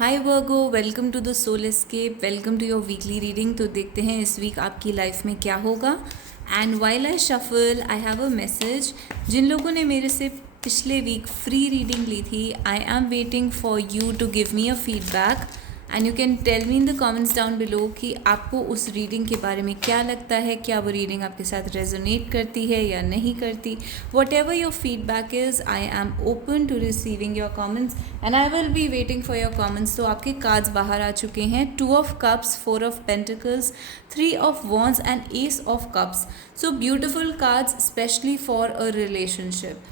Hi Virgo, welcome to the Soul Escape, welcome to your weekly reading. तो देखते हैं इस वीक आपकी लाइफ में क्या होगा। And while I shuffle I have a message. जिन लोगों ने मेरे से पिछले वीक फ्री रीडिंग ली थी, I am waiting for you to give me a feedback and you can tell me in the comments down below कि आपको उस रीडिंग के बारे में क्या लगता है, क्या वो रीडिंग आपके साथ रेजोनेट करती है या नहीं करती। Whatever your feedback is, I am open to receiving your comments and I will be waiting for your comments. तो आपके कार्ड्स बाहर आ चुके हैं, 2 of cups, 4 of pentacles, 3 of wands and ace of cups. So beautiful cards specially for a relationship.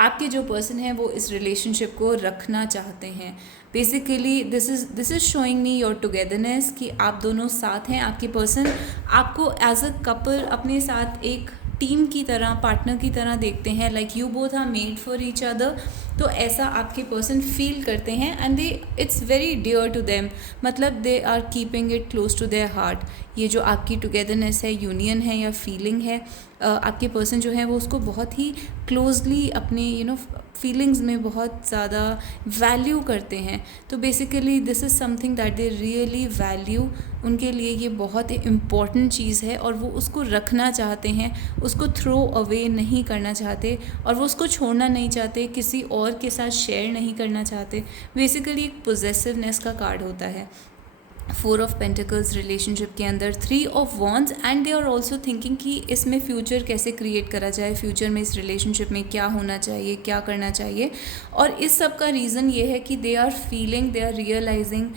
आपके जो person है वो इस रिलेशनशिप को रखना चाहते हैं। Basically this is showing me your togetherness, कि आप दोनों साथ हैं। आपके पर्सन आपको एज अ कपल अपने साथ एक टीम की तरह, पार्टनर की तरह देखते हैं। Like you both are made for each other. तो ऐसा आपके पर्सन फील करते हैं and they it's very dear to them, मतलब they are keeping it close to their heart. ये जो आपकी टुगेदरनेस है, यूनियन है या फीलिंग है, आपके पर्सन जो है वो उसको बहुत ही क्लोजली अपने फीलिंग्स में बहुत ज़्यादा वैल्यू करते हैं। तो basically this is something that they really value. उनके लिए ये बहुत ही इम्पॉर्टेंट चीज़ है और वो उसको रखना चाहते हैं, उसको थ्रो अवे नहीं करना चाहते और वो उसको छोड़ना नहीं चाहते, किसी और के साथ शेयर नहीं करना चाहते। बेसिकली एक पोजेसिवनेस का कार्ड होता है। 4 ऑफ पेंटिकल्स रिलेशनशिप के अंदर, 3 of wands and they are also thinking कि इसमें फ्यूचर कैसे क्रिएट करा जाए, फ्यूचर में इस रिलेशनशिप में क्या होना चाहिए, क्या करना चाहिए। और इस सब का रीज़न ये है कि they are feeling, they are realizing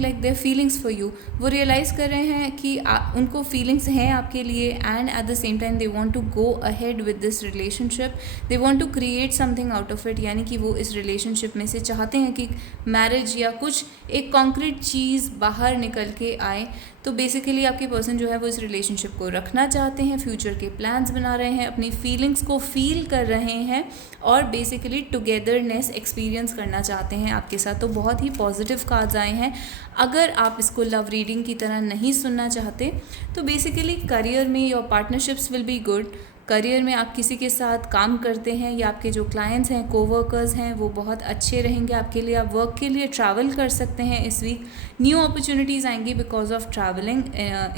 like their feelings for you. वो रियलाइज़ कर रहे हैं कि उनको फीलिंग्स हैं आपके लिए and at the same time they want to go ahead with this relationship. They want to create something out of it, यानी कि वो इस रिलेशनशिप में से चाहते हैं कि मैरिज या कुछ एक कॉन्क्रीट चीज़ बाहर निकल के आए। तो बेसिकली आपके पर्सन जो है वो इस रिलेशनशिप को रखना चाहते हैं, फ्यूचर के प्लान्स बना रहे हैं, अपनी फीलिंग्स को फील कर रहे हैं और बेसिकली टुगेदरनेस एक्सपीरियंस करना चाहते हैं आपके साथ। तो बहुत ही पॉजिटिव कार्ड्स आए हैं। अगर आप इसको लव रीडिंग की तरह नहीं सुनना चाहते तो बेसिकली करियर में your partnerships will be good. Career में आप किसी के साथ काम करते हैं या आपके जो क्लाइंट्स हैं, कोवर्कर्स हैं, वो बहुत अच्छे रहेंगे आपके लिए। आप वर्क के लिए ट्रैवल कर सकते हैं इस वीक। न्यू अपॉर्चुनिटीज़ आएंगी because of travelling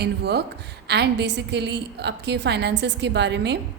in work. And basically आपके फाइनेंसेस के बारे में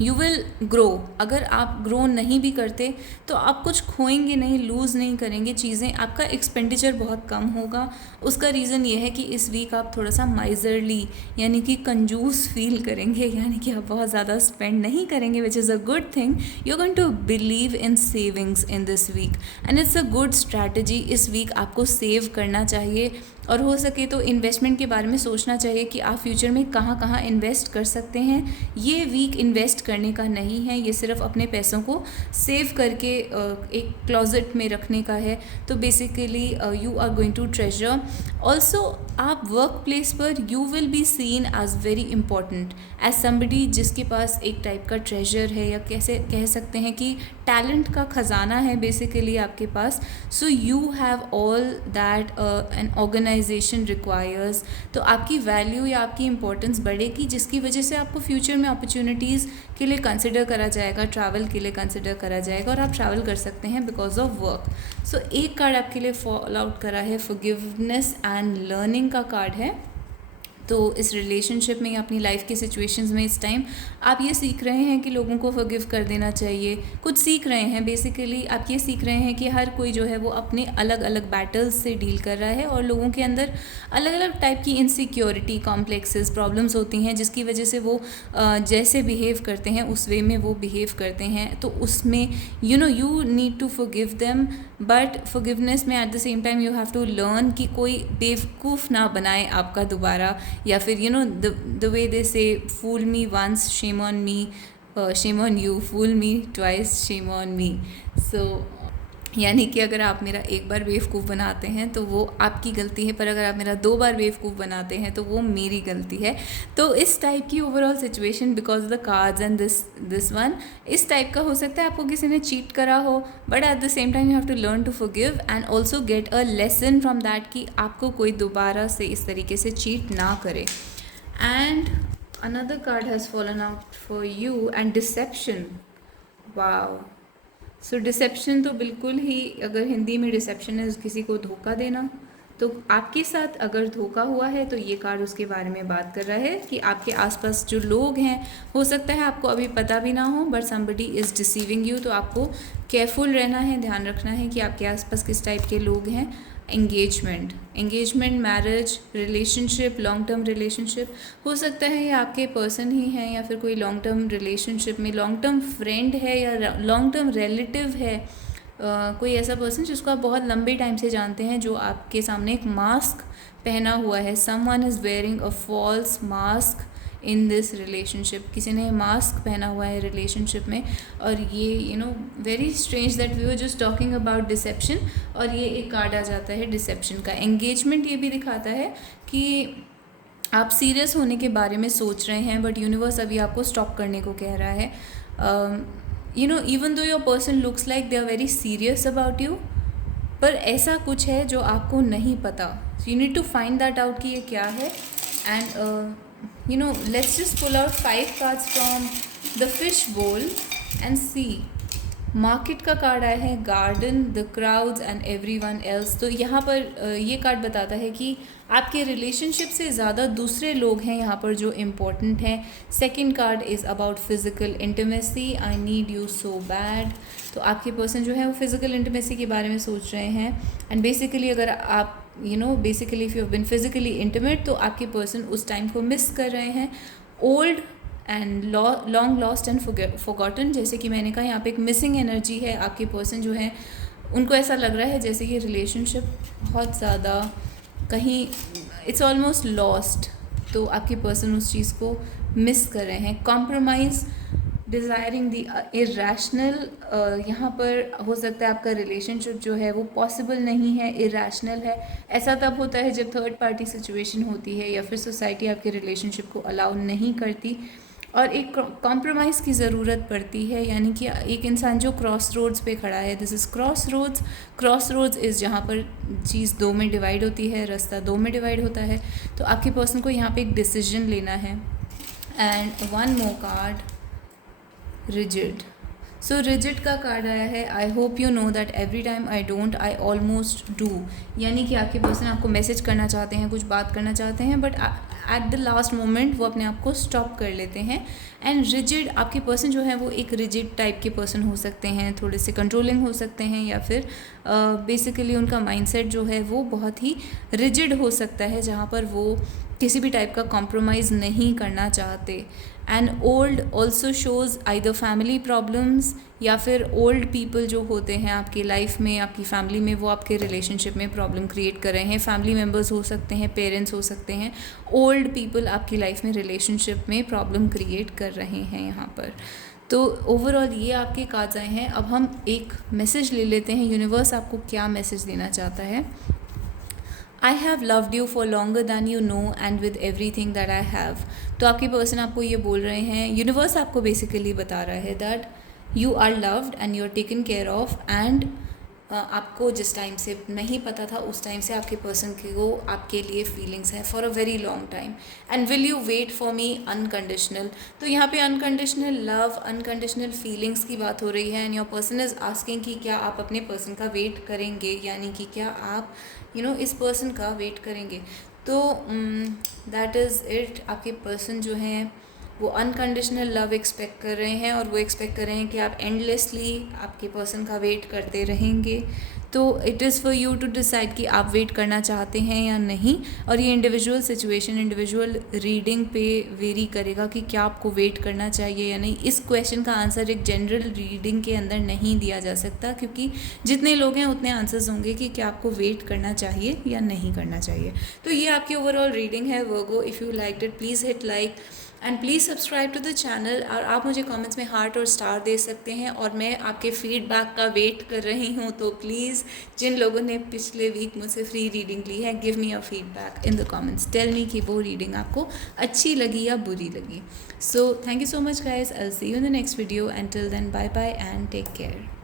यू विल ग्रो। अगर आप ग्रो नहीं भी करते तो आप कुछ खोएंगे नहीं, लूज़ नहीं करेंगे चीज़ें। आपका एक्सपेंडिचर बहुत कम होगा। उसका रीज़न ये है कि इस वीक आप थोड़ा सा माइजरली यानी कि कंजूस फील करेंगे, यानी कि आप बहुत ज़्यादा स्पेंड नहीं करेंगे, which is a good thing. You are going to believe in savings in this week and it's a good strategy. इस वीक आपको सेव करना चाहिए और हो सके तो इन्वेस्टमेंट के बारे में सोचना चाहिए कि आप फ्यूचर में कहाँ कहाँ इन्वेस्ट कर सकते हैं। ये वीक इन्वेस्ट करने का नहीं है, ये सिर्फ अपने पैसों को सेव करके एक क्लोजेट में रखने का है। तो basically you are going to treasure. Also आप वर्क प्लेस पर you will be seen as very important, as somebody जिसके पास एक टाइप का ट्रेजर है, या कैसे कह सकते हैं कि टैलेंट का ख़जाना है बेसिकली आपके पास। So you have all that an organisation requires. तो आपकी वैल्यू या आपकी इंपॉर्टेंस बढ़ेगी, जिसकी वजह से आपको फ्यूचर में अपॉर्चुनिटीज़ के लिए कंसिडर करा जाएगा, ट्रैवल के लिए कंसिडर करा जाएगा और आप ट्रैवल कर सकते हैं बिकॉज ऑफ वर्क। सो एक कार्ड आपके लिए फॉल आउट करा है, फॉरगिवनेस एंड लर्निंग का कार्ड है। तो इस रिलेशनशिप में या अपनी लाइफ के सिचुएशंस में इस टाइम आप ये सीख रहे हैं कि लोगों को फॉरगिव कर देना चाहिए। कुछ सीख रहे हैं, बेसिकली आप ये सीख रहे हैं कि हर कोई जो है वो अपने अलग अलग बैटल्स से डील कर रहा है और लोगों के अंदर अलग अलग टाइप की इनसिक्योरिटी, कॉम्प्लेक्सेस, प्रॉब्लम्स होती हैं, जिसकी वजह से वो जैसे बिहेव करते हैं उस वे में वो बिहेव करते हैं। तो उसमें you need to forgive them, but forgiveness में at the same time you have to learn कि कोई बेवकूफ़ ना बनाए आपका दोबारा, या फिर the way they say fool me once shame on me, shame on you, fool me twice shame on me. So यानी कि अगर आप मेरा एक बार बेवकूफ़ बनाते हैं तो वो आपकी गलती है, पर अगर आप मेरा 2 बार बेवकूफ़ बनाते हैं तो वो मेरी गलती है। तो इस टाइप की overall situation because of the cards and this one इस टाइप का हो सकता है। आपको किसी ने चीट करा हो, but at the same time you have to learn to forgive and also get a lesson from that कि आपको कोई दोबारा से इस तरीके से चीट ना करे। And another card has fallen out for you and deception. Wow. So deception तो बिल्कुल ही, अगर हिंदी में डिसेप्शन है किसी को धोखा देना, तो आपके साथ अगर धोखा हुआ है तो ये कार्ड उसके बारे में बात कर रहा है कि आपके आसपास जो लोग हैं, हो सकता है आपको अभी पता भी ना हो, but somebody is deceiving you. तो आपको केयरफुल रहना है, ध्यान रखना है कि आपके आसपास किस टाइप के लोग हैं। Engagement, marriage, relationship, long term relationship, हो सकता है ये आपके पर्सन ही हैं या फिर कोई लॉन्ग टर्म रिलेशनशिप में लॉन्ग टर्म फ्रेंड है या लॉन्ग टर्म रिलेटिव है। कोई ऐसा पर्सन जिसको आप बहुत लंबे टाइम से जानते हैं, जो आपके सामने एक मास्क पहना हुआ है। Someone is wearing a false mask in this relationship. किसी ने मास्क पहना हुआ है रिलेशनशिप में, और ये very strange that we were just talking about deception, और ये एक कार्ड आ जाता है डिसेप्शन का। एंगेजमेंट ये भी दिखाता है कि आप सीरियस होने के बारे में सोच रहे हैं, बट यूनिवर्स अभी आपको स्टॉप करने को कह रहा है। Even though your person looks like they are very serious about you, पर ऐसा कुछ है जो आपको नहीं पता। You need to find that out कि ये क्या है। And let's just pull out 5 cards from the fish bowl and see. Market का कार्ड आया है, garden, the crowds and everyone else. तो यहाँ पर ये कार्ड बताता है कि आपके रिलेशनशिप से ज़्यादा दूसरे लोग हैं यहाँ पर जो इम्पोर्टेंट हैं। Second card is about physical intimacy, I need you so bad. तो आपके पर्सन जो है वो फिज़िकल इंटीमेसी के बारे में सोच रहे हैं। एंड बेसिकली अगर आप basically if you have been physically intimate, तो आपके पर्सन उस टाइम को मिस कर रहे हैं। Old and long lost and forgotten, जैसे कि मैंने कहा यहाँ पे एक मिसिंग एनर्जी है। आपके पर्सन जो है उनको ऐसा लग रहा है जैसे ये रिलेशनशिप बहुत ज़्यादा कहीं इट्स ऑलमोस्ट लॉस्ट, तो आपके पर्सन उस चीज़ को मिस कर रहे हैं। कॉम्प्रोमाइज़, डिज़ायरिंग द इरेशनल, यहाँ पर हो सकता है आपका रिलेशनशिप जो है वो पॉसिबल नहीं है, इरेशनल है। ऐसा तब होता है जब थर्ड पार्टी सिचुएशन होती है या फिर सोसाइटी आपके रिलेशनशिप को अलाउ नहीं करती, और एक कॉम्प्रोमाइज़ की ज़रूरत पड़ती है। यानी कि एक इंसान जो क्रॉस रोड्स पे खड़ा है, this is cross roads is जहाँ पर चीज़ 2 में डिवाइड होती है, रास्ता 2 में डिवाइड होता है। तो आपके पर्सन को यहाँ पे एक डिसीजन लेना है। And one more card, rigid. So rigid का कार्ड आया है, I hope you know that every time I don't I almost do. यानी कि आपके पर्सन आपको मैसेज करना चाहते हैं, कुछ बात करना चाहते हैं, but at the last moment वो अपने आप को स्टॉप कर लेते हैं। एंड रिजिड, आपके पर्सन जो है वो एक रिजिड टाइप के पर्सन हो सकते हैं, थोड़े से कंट्रोलिंग हो सकते हैं, या फिर बेसिकली उनका माइंडसेट जो है वो बहुत ही रिजिड हो सकता है, जहाँ पर वो किसी भी टाइप का कॉम्प्रोमाइज़ नहीं करना चाहते। And old also shows either family problems, या फिर ओल्ड पीपल जो होते हैं आपकी लाइफ में, आपकी फैमिली में, वो आपके रिलेशनशिप में प्रॉब्लम क्रिएट कर रहे हैं। फैमिली मेम्बर्स हो सकते हैं, पेरेंट्स हो सकते हैं, ओल्ड पीपल आपकी लाइफ में रिलेशनशिप में प्रॉब्लम क्रिएट कर रहे हैं यहाँ पर। तो ओवरऑल ये आपके कार्ड्स आए हैं। अब हम एक मैसेज ले लेते हैं, यूनिवर्स आपको क्या मैसेज देना चाहता है। I have loved you for longer than you know and with everything that I have. तो आपके पर्सन आपको ये बोल रहे हैं, यूनिवर्स आपको बेसिकली बता रहा है that you are loved and you are taken care of. And आपको जिस टाइम से नहीं पता था उस टाइम से आपके पर्सन को आपके लिए फीलिंग्स हैं for a very long time. And will you wait for me unconditional. तो यहाँ पे अनकंडीशनल लव, अनकंडीशनल फीलिंग्स की बात हो रही है। And your person is asking कि क्या आप अपने पर्सन का वेट करेंगे, यानी कि क्या आप इस पर्सन का वेट करेंगे। तो दैट इज़ इट। आपके पर्सन जो हैं वो अनकंडीशनल लव एक्सपेक्ट कर रहे हैं, और वो एक्सपेक्ट कर रहे हैं कि आप एंडलेसली आपके पर्सन का वेट करते रहेंगे। तो it is for you to decide कि आप वेट करना चाहते हैं या नहीं। और ये इंडिविजुअल सिचुएशन, इंडिविजुअल रीडिंग पे वेरी करेगा कि क्या आपको वेट करना चाहिए या नहीं। इस क्वेश्चन का आंसर एक जनरल रीडिंग के अंदर नहीं दिया जा सकता, क्योंकि जितने लोग हैं उतने आंसर्स होंगे कि क्या आपको वेट करना चाहिए या नहीं करना चाहिए। तो ये आपकी ओवरऑल रीडिंग है Virgo. If you like it please hit like and please subscribe to the channel. और आप मुझे कमेंट्स में हार्ट और स्टार दे सकते हैं, और मैं आपके फीडबैक का वेट कर रही हूँ। तो प्लीज़ जिन लोगों ने पिछले वीक मुझसे फ्री रीडिंग ली है, give me a feedback in the comments, tell me कि वो रीडिंग आपको अच्छी लगी या बुरी लगी। So thank you so much guys, I will see you in the next video. And till then bye bye and take care.